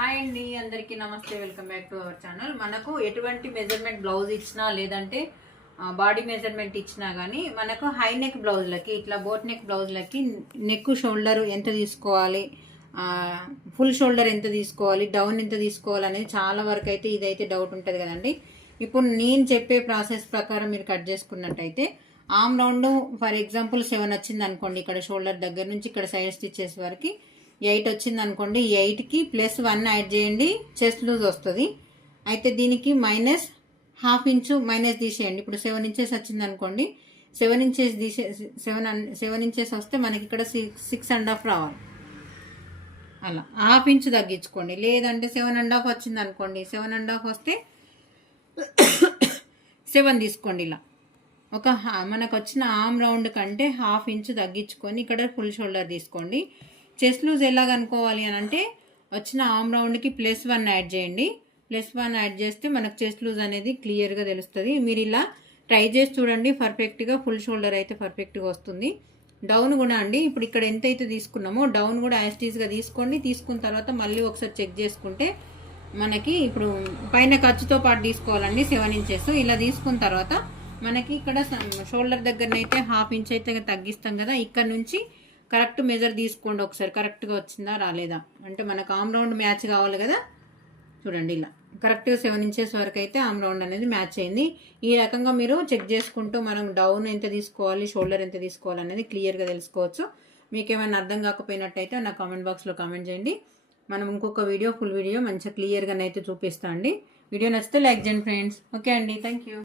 Hi అండి అందరికీ నమస్తే. Welcome back to our channel మనకు ఎటువంటి మెజర్మెంట్ బ్లౌజ్ ఇచ్చినా లేదంటే బాడీ మెజర్మెంట్ ఇచ్చినా కానీ మనకు హై నెక్ బ్లౌజ్లకి ఇట్లా బోట్ నెక్ బ్లౌజ్లకి నెక్ షోల్డర్ ఎంత తీసుకోవాలి ఫుల్ షోల్డర్ ఎంత తీసుకోవాలి డౌన్ ఎంత తీసుకోవాలి అనేది చాలా వరకు అయితే ఇదైతే డౌట్ ఉంటుంది కదండి. ఇప్పుడు నేను చెప్పే ప్రాసెస్ ప్రకారం మీరు కట్ చేసుకున్నట్టయితే arm round for example seven వచ్చింది అనుకోండి ఇక్కడ షోల్డర్ దగ్గర నుంచి ఇక్కడ సైడ్ స్టిచ్చెస్ వరకు ఎయిట్ వచ్చింది అనుకోండి ఎయిట్కి ప్లస్ వన్ యాడ్ చేయండి చెస్ట్ లూజ్ వస్తుంది. అయితే దీనికి మైనస్ హాఫ్ ఇంచు మైనస్ తీసేయండి. ఇప్పుడు సెవెన్ ఇంచెస్ వచ్చింది అనుకోండి సెవెన్ ఇంచెస్ తీసే సెవెన్ సెవెన్ ఇంచెస్ వస్తే మనకి ఇక్కడ సిక్స్ సిక్స్ అండ్ హాఫ్ రావాలి. అలా హాఫ్ ఇంచ్ తగ్గించుకోండి. లేదంటే సెవెన్ అండ్ హాఫ్ వచ్చింది అనుకోండి సెవెన్ అండ్ హాఫ్ వస్తే సెవెన్ తీసుకోండి ఇలా. ఒక మనకు వచ్చిన ఆమ్ రౌండ్ కంటే హాఫ్ ఇంచ్ తగ్గించుకొని ఇక్కడ ఫుల్ షోల్డర్ తీసుకోండి. చెస్ లూజ్ ఎలా కనుక్కోవాలి అని అంటే వచ్చిన ఆమ్ రౌండ్కి ప్లస్ వన్ యాడ్ చేయండి. ప్లస్ వన్ యాడ్ చేస్తే మనకు చెస్ లూజ్ అనేది క్లియర్గా తెలుస్తుంది. మీరు ఇలా ట్రై చేసి చూడండి. పర్ఫెక్ట్గా ఫుల్ షోల్డర్ అయితే పర్ఫెక్ట్గా వస్తుంది. డౌన్ కూడా అండి. ఇప్పుడు ఇక్కడ ఎంతైతే తీసుకున్నామో డౌన్ కూడా యాస్టీజ్గా తీసుకోండి. తీసుకున్న తర్వాత మళ్ళీ ఒకసారి చెక్ చేసుకుంటే మనకి ఇప్పుడు పైన ఖర్చుతో పాటు తీసుకోవాలండి. Seven inches. ఇలా తీసుకున్న తర్వాత మనకి ఇక్కడ షోల్డర్ దగ్గరనైతే హాఫ్ ఇంచ్ అయితే తగ్గిస్తాం కదా. ఇక్కడ నుంచి కరెక్ట్ మెజర్ తీసుకోండి ఒకసారి. కరెక్ట్గా వచ్చిందా రాలేదా? అంటే మనకు ఆమ్ రౌండ్ మ్యాచ్ కావాలి కదా? చూడండి ఇలా. కరెక్ట్గా సెవెన్ ఇంచెస్ వరకు అయితే ఆమ్ రౌండ్ అనేది మ్యాచ్ అయింది. ఈ రకంగా మీరు చెక్ చేసుకుంటూ మనం డౌన్ ఎంత తీసుకోవాలి షోల్డర్ ఎంత తీసుకోవాలి అనేది క్లియర్గా తెలుసుకోవచ్చు. మీకు ఏమైనా అర్థం కాకపోయినట్టయితే నా కామెంట్ బాక్స్లో కామెంట్ చేయండి. మనం ఇంకొక వీడియో ఫుల్ వీడియో మంచిగా క్లియర్గా అయితే చూపిస్తా అండి. వీడియో నచ్చితే లైక్ చేయండి ఫ్రెండ్స్ ఓకే అండి. Thank you